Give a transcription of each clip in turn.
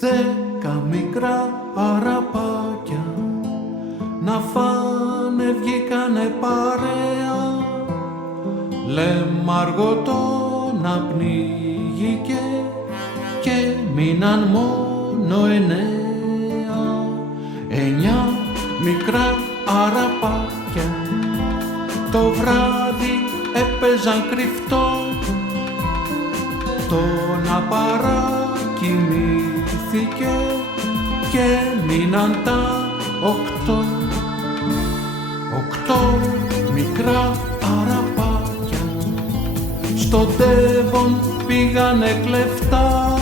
10 μικρά αραπάκια να φάνε βγήκανε παρέα, λεμαργωτό να πνίγηκε και μείναν μόνο 9 μικρά αραπάκια το βράδυ έπαιζαν κρυφτό, το να παρακοιμήθηκε και μείναν τα 8 μικρά αραπάκια στο Devon πήγανε κλεφτά,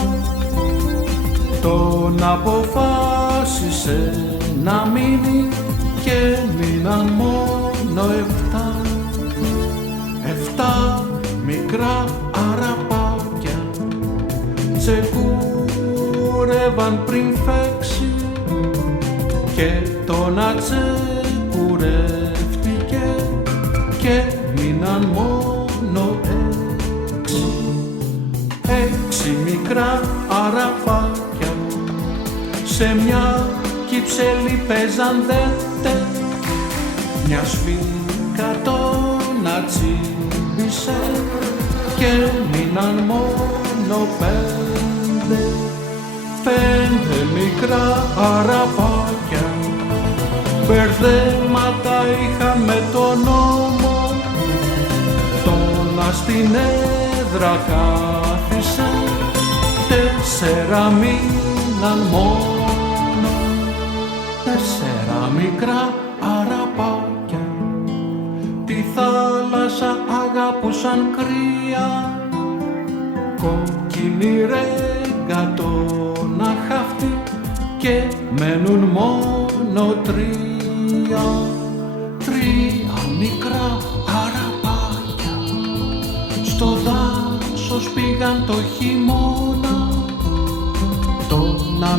τον αποφάσισε να μείνει και μείναν μόνο 7 μικρά αραπάκια τσεκούρευαν πριν φέξει και το να τσεκουρεύτηκε και μείναν μόνο 6 μικρά αραπάκια σε μια κυψέλη παίζαν δέντε, μια σφίγγα να τσίμπησε και μείναν μόνο 5 μικρά αραπάκια μπερδέματα είχαν με τον νόμο, τον στην έδρα κάθισε 4 μείναν μόνο 4 μικρά αραπάκια τη θάλασσα αγαπούσαν κρύα, κόκκινη ρέγγατο να χάφτει και μένουν μόνο 3 μικρά αραπάκια στο δάσος πήγαν το χειμώνα, τον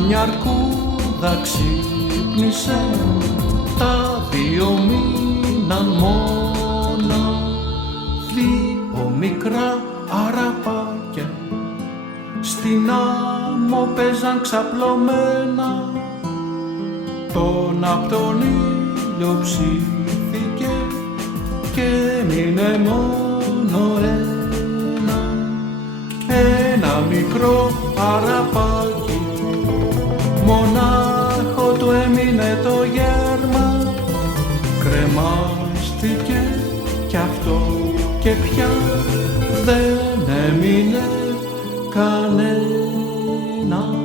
μια αρκούδα ξύπνησε, τα 2 μείναν μόνα. 2 μικρά αραπάκια στην άμμο παίζαν ξαπλωμένα, τον απ' τον ήλιο ψήθηκε και μείνε μόνο 1 μικρό αραπάκι, μονάχο του έμεινε το γέρμα, κρεμάστηκε κι αυτό και πια δεν έμεινε κανένα.